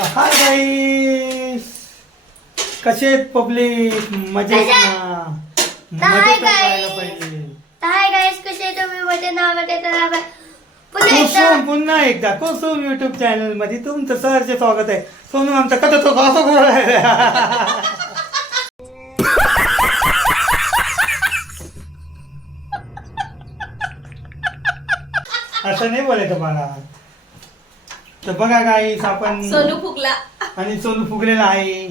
Hi guys कसे public मजेत ना? मजेतच राहायला पाहिजे. हाय गाईस कसे तुम्ही? मध्ये नावामध्ये तर पुन्हा कुसुम एकदा पुन्हा एकदा. कुसुम युट्यूब चॅनलमध्ये तुमचं सहर्ष स्वागत आहे. सोनू आमचा कथा तो असं असं नाही बोलायचं मला. तर बघा गाईस आपण सोनू फुगला. आणि सोनू फुगलेला आहे.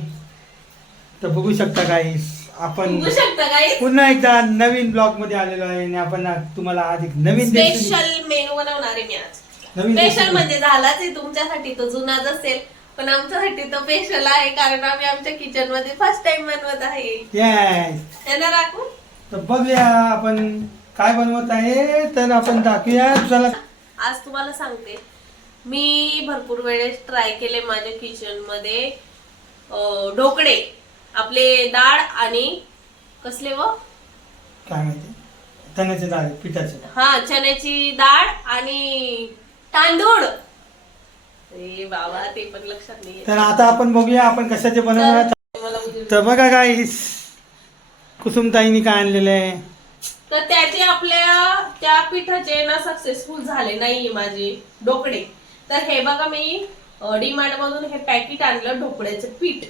तर बघू शकता गाईस आपण शकता पुन्हा एकदा नवीन ब्लॉगमध्ये आलेलो आहे आणि आपण आज तुम्हाला आज एक नवीन स्पेशल मेनू बनवणार आहे मी आज. नवीन स्पेशल recipe- म्हणजे झालाच आहे तुमच्यासाठी तो जुनाच असेल. पण आमच्यासाठी तो स्पेशल आहे कारण आम्ही आमच्या किचनमध्ये फर्स्ट टाइम बनवत आहे. Yes. त्यांना राखू? तर बघूया आपण काय बनवत आहे तर आपण दाखवूया. चला. आज तुम्हाला सांगते. मी भरपूर वेळेस ट्राय केले माझ्या किचनमध्ये. अं, ढोकळे आपले डाळ आणि कसले व? काय माहिती? चण्याचे डाळ पिठाचे. हा चण्याची डाळ आणि तांदूळ. ए बाबा ते पण लक्षात नाही तर आता आपण बघूया आपण कशाचे बनवणार तर बघा गाईस कुसुमताईनी काय आणलेलं आहे? तर त्याचे आपल्या त्या पिठाचे ना सक्सेसफुल झाले नाहीये माझे ढोकळे. तर हे बघा मी डीमार्ट मधून हे पॅकेट आणलं ढोकळ्याचं पीठ.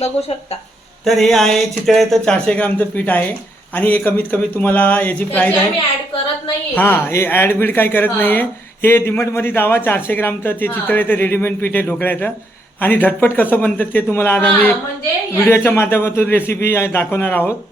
बघू शकता. तर हे आहे चितळ्याचं चारशे ग्रामचं पीठ आहे आणि हे कमीत कमी तुम्हाला याची प्राइस आहे. ऍड करत नाहीये. हा हे ऍड बीड काही करत. नाहीये. हे डिमटमध्ये दावा चारशे ग्रामचं ते. चितळेचं रेडीमेड पीठ आहे ढोकळ्याचं. आणि झटपट कसं बनतं ते तुम्हाला आज आम्ही म्हणजे व्हिडिओच्या माध्यमातून रेसिपी दाखवणार आहोत.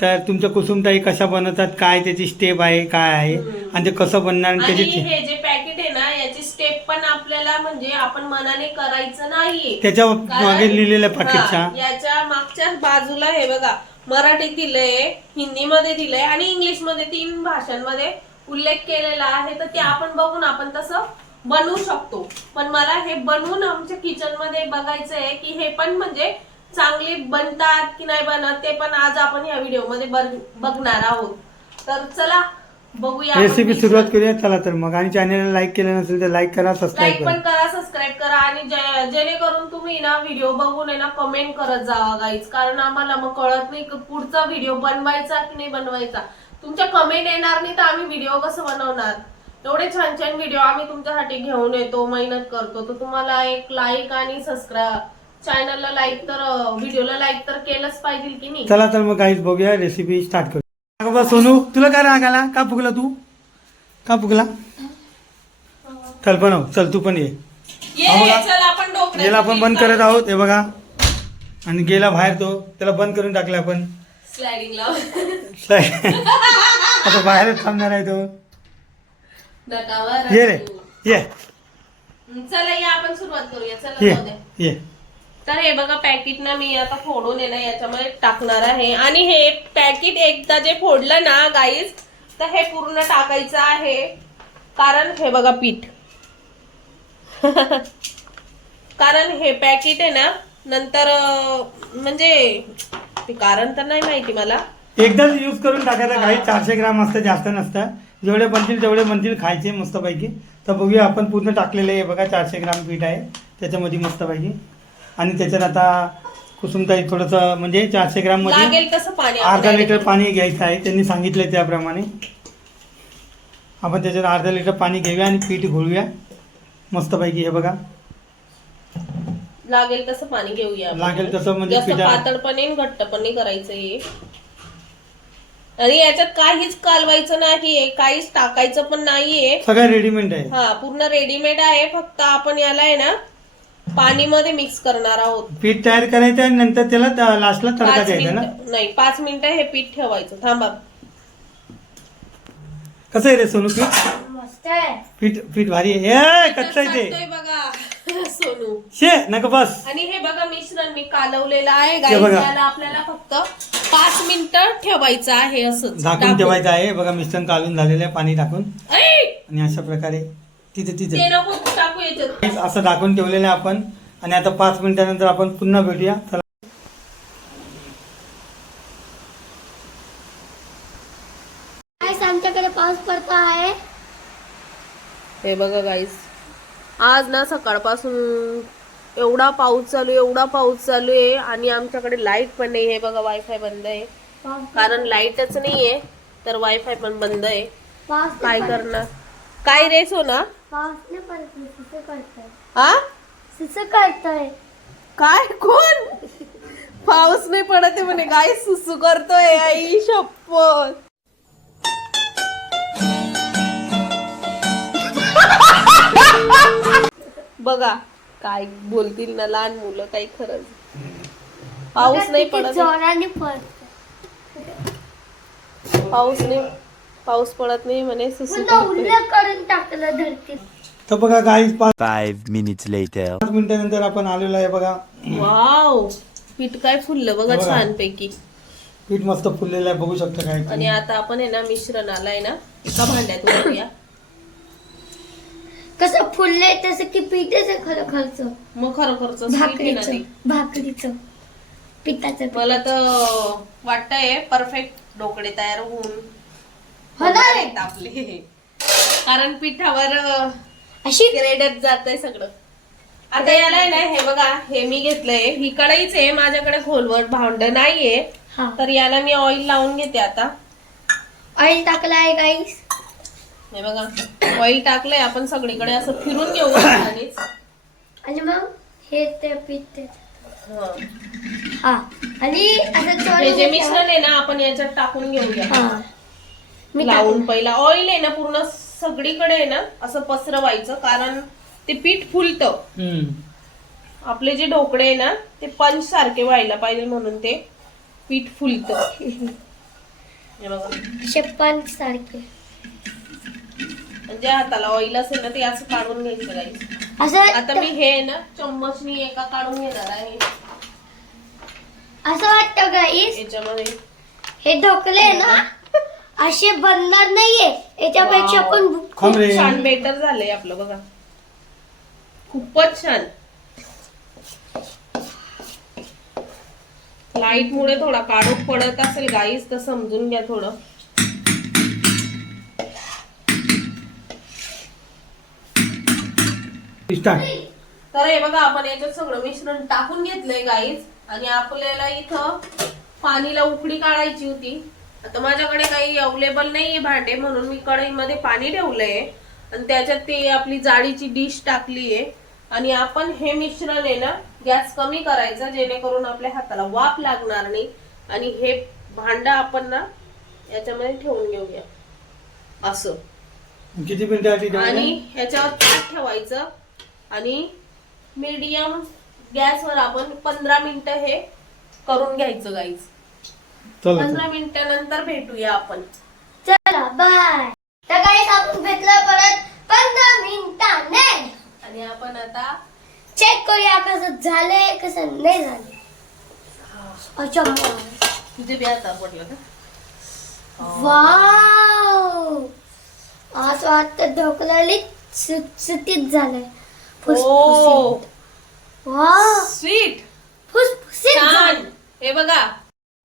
तर तुमच्या कुसुमताई कशा बनवतात काय त्याची स्टेप आहे काय आहे. आणि ते कसं बनणार आणि त्याची हे जे पॅकेट आहे ना याची स्टेप पण आपल्याला म्हणजे आपण मनाने करायचं नाहीये त्याच्यामागे लिहिलेल्या पाकिटच्या हा, याच्या मागच्या बाजूला हे बघा मराठीत दिलंय हिंदीमध्ये दिलंय आणि इंग्लिशमध्ये तीन भाषांमध्ये उल्लेख केलेला आहे तर ते आपण बघून आपण तसं बनवू शकतो. पण मला हे बनवून आमच्या किचनमध्ये बघायचं आहे की हे पण म्हणजे चांगले बनतात की नाही बनत ते पण आज आपण या व्हिडिओमध्ये बघ- बघणार आहोत. तर चला बघूया रेसिपी सुरुवात करूया चला तर मग. आणि चॅनलला लाईक केलं नसेल तर लाईक करा सबस्क्राईब पण करा सबस्क्राईब करा आणि जेणेकरून तुम्ही ना व्हिडिओ बघून आहे ना कमेंट करत जावा गाईज कारण आम्हाला मग कळत नाही की पुढचा व्हिडिओ बनवायचा की नाही बनवायचा. तुमच्या कमेंट येणार नाही तर आम्ही व्हिडिओ कसं बनवणार? एवढे छान छान व्हिडिओ आम्ही तुमच्यासाठी घेऊन येतो मेहनत करतो. तर तुम्हाला एक लाईक आणि सबस्क्राईब चॅनलला लाईक तर व्हिडिओला लाईक तर केलंच पाहिजे की नाही? चला तर मग काहीच बघूया रेसिपी स्टार्ट करू. अगं बा सोनू तुला काय राग आला? का फुगला तू? का फुगला? चल बनव. चल तू पण ये. ये बघा. चल आपण डोकऱ्याचं गेला आपण बंद करत. आहोत हे बघा. आणि गेला बाहेर तो. त्याला बंद करून टाकला आपण. स्लायडिंग लाव आता बाहेरच थांबणार आहे तो. ये रे ये. चला या आपण सुरुवात करूया. चला ये जाऊ द्या. ये. तर हे बघा पॅकेट ना मी आता फोडून आहे ना याच्यामध्ये टाकणार आहे. आणि हे पॅकेट एकदा जे फोडलं ना गाईज तर हे पूर्ण टाकायचं आहे. कारण हे बघा पीठ. कारण हे पॅकेट आहे ना नंतर अं, म्हणजे ते कारण तर नाही माहिती मला. एकदाच यूज करून टाकायचं काही चारशे ग्राम असतं जास्त नसतं. जेवढे बनतील तेवढे बनतील खायचे मस्तपैकी. तर बघूया आपण पूर्ण टाकलेले आहे बघा चारशे ग्राम पीठ आहे. त्याच्यामध्ये मस्तपैकी. आणि त्याच्यात आता कुसुमताई थोडंसं म्हणजे चारशे ग्राममध्ये लागेल तसं पाणी अर्धा. लिटर पाणी घ्यायचं आहे. त्यांनी सांगितलं त्याप्रमाणे. आपण त्याच्यात अर्धा लिटर पाणी घेऊया आणि पीठ घोळूया. मस्तपैकी हे बघा. लागेल तसं पाणी घेऊया. लागेल तसं म्हणजे पातळ पण घट्ट पण करायचं हे. आणि याच्यात काहीच कालवायचं नाहीये काहीच टाकायचं पण नाहीये. सगळं रेडीमेड आहे. हा पूर्ण रेडीमेड आहे फक्त आपण याला आहे ना पाणी मध्ये मिक्स करणार आहोत. पीठ तयार करायचं आणि नंतर त्याला लास्टला तडका पाच द्यायचा ना? मिनिट नाही पाच मिनिटं हे पीठ ठेवायचं. थांबा. कसं आहे रे सोनू? पीठ? पीठ पीठ भारी आहे. ए, कच्चं आहे सांगतोय ते बघा सोनू. शे नका बस. आणि हे बघा मिश्रण मी कालवलेलं आहे. हे गाईस बघा. याला आपल्याला फक्त पाच मिनिटं ठेवायचं आहे असंच. झाकून ठेवायचं आहे. बघा मिश्रण काढून झालेलं आहे पाणी टाकून. ऐ! आणि अशा प्रकारे तिथे तिथे. ते नको टाकू याच्यात. असं दाखवून ठेवलेलं आहे आपण. आणि आता पाच मिनिटानंतर आपण पुन्हा भेटूया. चला गाईस आमच्याकडे पाऊस पडतो आहे हे बघा गाईस आज ना सकाळपासून एवढा पाऊस चालू आहे एवढा पाऊस चालू आहे आणि आमच्याकडे लाइट पण नाही हे बघा वायफाय बंद आहे. कारण लाईटच नाही आहे तर वायफाय पण बंद आहे. काय करणार? काय रे सोना? पाऊस करतोय हा? काय? कोण? पाऊस नाही पडत आहे म्हणे. गाय सुसू करतोय आई शपथ बघा काय बोलतील ना लहान मुलं काही खरंच. पाऊस नाही पडत. आहे. जोराने पाऊस नाही पाऊस पडत नाही म्हणे सुसू करून टाकलं धरतीत. तर बघा गाईज पाच Five minutes later. पाच मिनिटानंतर आपण आलेलो आहे बघा. वाव पीठ काय फुललं बघा बघा. छान पैकी पीठ मस्त फुललेलं आहे बघू शकता काय आणि आता आपण आहे ना मिश्रण आलाय ना एका भांड्यात कसं फुललंय तसं की पीठच आहे खरं खरच. मग खरोखरच भाकरीचं. भाकरीचं. पिठाचं पीठ. मला तर वाटतंय परफेक्ट ढोकळे तयार होऊन. होणार आहे. आहेत आपले. कारण पिठावर अशी? ग्रेडच जात सगळं. आता याला आहे ना हे बघा हे मी घेतलंय. ही कढईच आहे माझ्याकडे खोलवर भांड नाहीये. हा. तर याला मी ऑइल लावून घेते आता. ऑइल टाकलं आहे गाईस हे बघा ऑइल टाकलंय आपण सगळीकडे असं फिरून घेऊ. आणि मग हे ते पीठ ते हं. आणि असं हे जे. मिश्रण आहे ना आपण याच्यात टाकून घेऊया हा मी लावून टाकलं. पहिला ऑइल आहे ना पूर्ण सगळीकडे आहे ना असं पसरवायचं कारण ते पीठ फुलतं. आपले जे ढोकळे आहे ना ते पंच सारखे व्हायला पाहिजे म्हणून ते पीठ फुलत हे बघा शेप्पान सारखे म्हणजे हाताला ऑइल असेल ना ते असं काढून घ्यायचं गाईस असं आता मी हे आहे ना चम्मचनी एका काढून घेणार आहे. असं वाटतं गाईस याच्यामध्ये. हे ढोकले ना असे बनणार नाहीये. याच्यापेक्षा वाव. पण खूप. छान बेटर झालंय आपलं बघा. खूपच छान. लाइट मुळे थोडा काढूक पडत असेल गाईस तर समजून घ्या थोडं. तर हे बघा आपण याच्यात सगळं मिश्रण टाकून घेतलंय गाईज आणि आपल्याला इथं पाणीला उकडी काढायची होती. आता माझ्याकडे काही अवेलेबल नाहीये भांडे म्हणून मी कढईमध्ये पाणी ठेवलंय. आणि त्याच्यात ते आपली जाळीची डिश टाकलीये. आणि आपण हे मिश्रण आहे ना गॅस कमी करायचा जेणेकरून आपल्या हाताला वाफ लागणार नाही. आणि हे भांड आपण ना याच्यामध्ये ठेवून घेऊया. असं. किती मिनिटासाठी? आणि ह्याच्यावर ताट ठेवायचं. आणि मीडियम गॅसवर आपण पंधरा मिनिटं हे करून घ्यायचं गाईज चला पंधरा मिनिटानंतर भेटूया आपण. चला बाय तर गाईस आपण भेटलं परत पंधरा मिनिटाने. आणि आपण आता चेक करूया कसं झालंय कसं नाही झालंय. अच्छा. तुझे बी आता पडलं का वाव आज वाटतं ढोकळाली सुटसुटीत झालंय. फुसफुसीत वाव स्वीट. फुसफुसीत छान. हे बघा.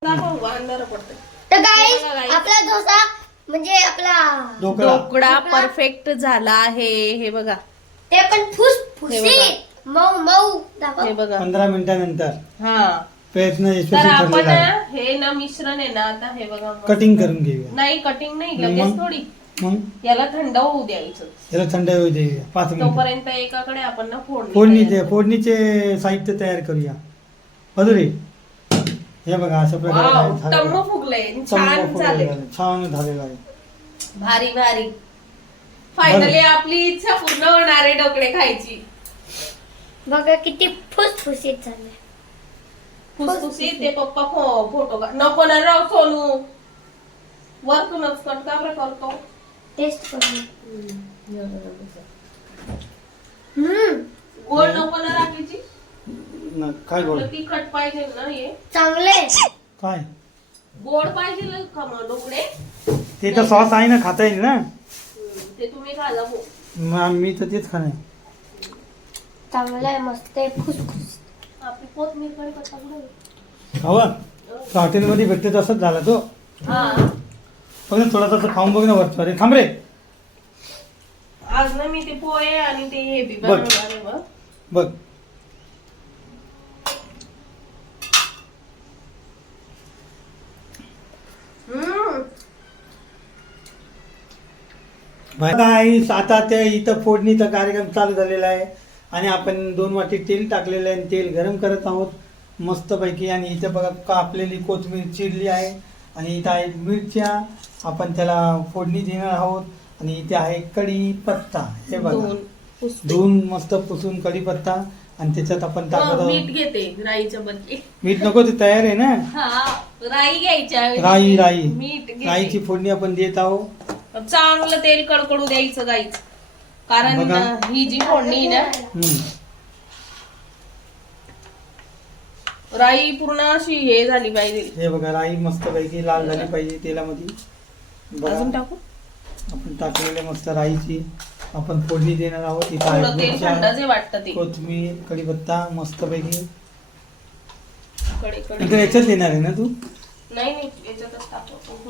अंधार पडतंय. तर गाईस बघा guys. आपला डोसा म्हणजे आपला ढोकळा. ढोकळा परफेक्ट झाला आहे. हे बघा. ते पण फुसफुसीत मऊ मऊ. दाखव. हे बघा. पंधरा मिनिटानंतर. हा. प्रयत्न तर यशस्वी आपण ठरलेला आहे हे ना मिश्रण आहे ना आता हे बघा. कटिंग करून घेऊया. नाही कटिंग नाही मग? लगेच थोडी. मग? याला थंड होऊ द्यायचं. याला थंड होऊ देऊया पाच मिनिट. तोपर्यंत एकाकडे आपण ना फोडणी फोडणीचे फोडणीचे साहित्य तयार करूया. मधुरी हे बघा अशा करू. प्रकारे वाव, झालेलं. टम्म छान झाले आहे. छान झालेलं आहे. भारी भारी. फायनली आपली इच्छा पूर्ण होणार आहे डोकळे खायची. बघा किती फुसफुसीत झालंय. फुसफुसी ते पप्पा फो- फोटो का नको ना राव सोनू. वरतूनच कट का बरं करतो? टेस्ट करून गोल नको ना राखीची. न- काय गोड ती कट पाहिजे ना हे. चांगले. काय? गोड पाहिजे का मग डोकळे ते तर सॉस आहे ना खाता येईल ना? ते तुम्ही घाला भाऊ. मग मी तर तेच खाणार. चांगलं आहे मस्त आहे फुसफुस आपली कोथमीर आहे? खावा. तो हॉटेलमध्ये भेटते तसंच झाला तो. हा. पहिले ना असं खाऊन बघ ना वरचं अरे थांब रे. आज ना मी ते पोहे आणि ते हे बघ. बघ. गाईस काय आता ते इथं फोडणीचा कार्यक्रम चालू झालेला आहे. आणि आपण दोन वाटी तेल टाकलेलं आहे आणि तेल गरम करत आहोत. मस्तपैकी. आणि इथं बघा कापलेली कोथमीर चिरली आहे. आणि इथं आहे मिरच्या. आपण त्याला फोडणी देणार आहोत. आणि इथे आहे कढीपत्ता. हे बघा. दोन. धुवून मस्त पुसून कढीपत्ता. आणि त्याच्यात आपण टाकत मीठ आहोत. घेते राईच्या बदली मीठ नको ते तयार आहे ना? हा राई घ्यायच्या राई राई. मीठ. राईची फोडणी आपण देत आहोत. चांगलं तेल कडकडू द्यायचं गाईच. कारण बघा. ही जी फोडणी आहे ना हम्म. राई पूर्ण अशी हे झाली पाहिजे. हे बघा राई मस्त पैकी लाल झाली पाहिजे तेलामध्ये. बघा अजून टाकू? आपण टाकलेले मस्त राईची आपण फोडणी देणार आहोत. इथं आहे थोडं तेल मिरच्या, थंड जे वाटतं ते. कोथिंबीर कढीपत्ता मस्त पैकी. कडे कडे नंतर याच्यात देणार आहे ना तू? नाही नाही याच्यातच टाकू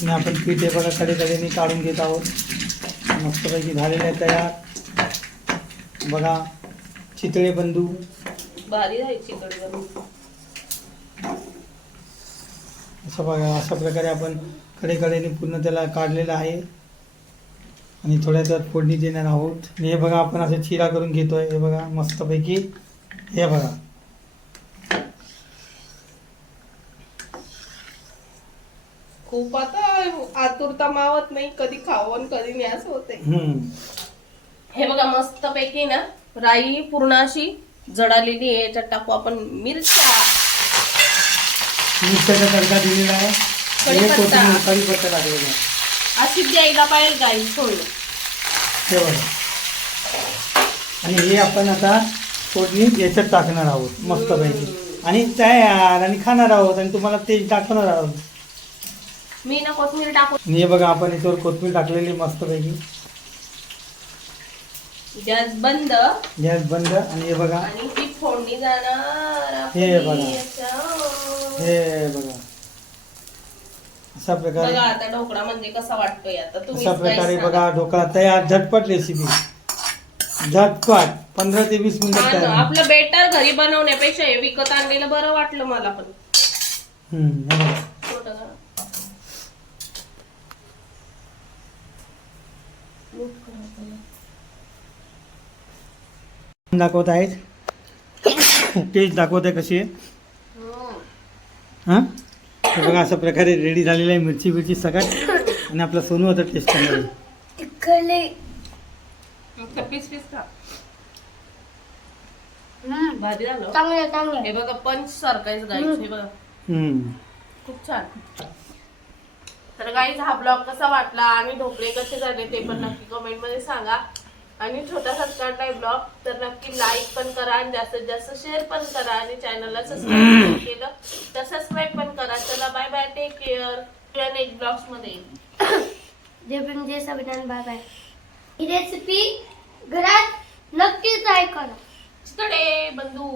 आणि आपण पीठ हे बघा कडे कडेने काढून घेत आहोत. मस्तपैकी झालेलं आहे तयार. बघा चितळे बंधू. भारी असं बघा अशा प्रकारे आपण कडे कडेने पूर्ण त्याला काढलेलं आहे. आणि थोड्या वेळात फोडणी देणार आहोत. हे बघा आपण असं चिरा करून घेतोय. हे बघा मस्तपैकी. हे बघा. खूप आता आतुरता मावत नाही कधी खावं कधी नाही असं होते. हे बघा मस्त पैकी ना राई पूर्ण अशी जडालेली आहे याच्यात टाकू आपण मिरच्या. मिरच्याचा तडका दिलेला आहे. कढीपत्ता. टाकलेला आहे. अशी द्यायला पाहिजे गाई थोडं हे आणि हे आपण आता फोडणी याच्यात टाकणार आहोत मस्तपैकी. आणि तयार आणि खाणार आहोत आणि तुम्हाला ते दाखवणार आहोत. मी ना कोथिंबीर टाकू हे बघा आपण याच्यावर कोथिंबीर टाकलेली मस्तपैकी. गॅस बंद. गॅस बंद आणि हे बघा. आणि ही फोडणी जाणार हे बघा. हे बघा. अशा प्रकारे बघा आता ढोकळा म्हणजे कसा वाटतोय आता. तुम्ही अशा प्रकारे बघा ढोकळा तयार झटपट रेसिपी झटपट. पंधरा ते वीस तयार आपलं बेटर घरी बनवण्यापेक्षा हे विकत आणलेलं बरं वाटलं मला पण. हम्म, हे बघा. दाखवत आहेत? टेस्ट दाखवत आहे कशी आहे? हो. बघा अशा प्रकारे रेडी झालेलं आहे मिरची मिरची सगळ्यात आणि आपला सोनू होता टेस्ट करणार झालं. चांगलं चांगलं हे बघा पंच सारखाच गाईच हे बघा. हम्म. खूप छान. तर गाईज हा ब्लॉग कसा वाटला आणि ढोकळे कसे झाले ते पण नक्की कमेंटमध्ये सांगा. आणि छोटासाच काढलाय ब्लॉग तर नक्की लाईक पण करा आणि जास्तीत जास्त शेअर पण करा आणि चॅनलला सबस्क्राईब केलं. तर सबस्क्राईब पण करा. चला bye bye take care next ब्लॉग्समध्ये. जे पण जे संविधान बाय बाय ही रेसिपी घरात नक्की ट्राय करा. चितडे बंधू.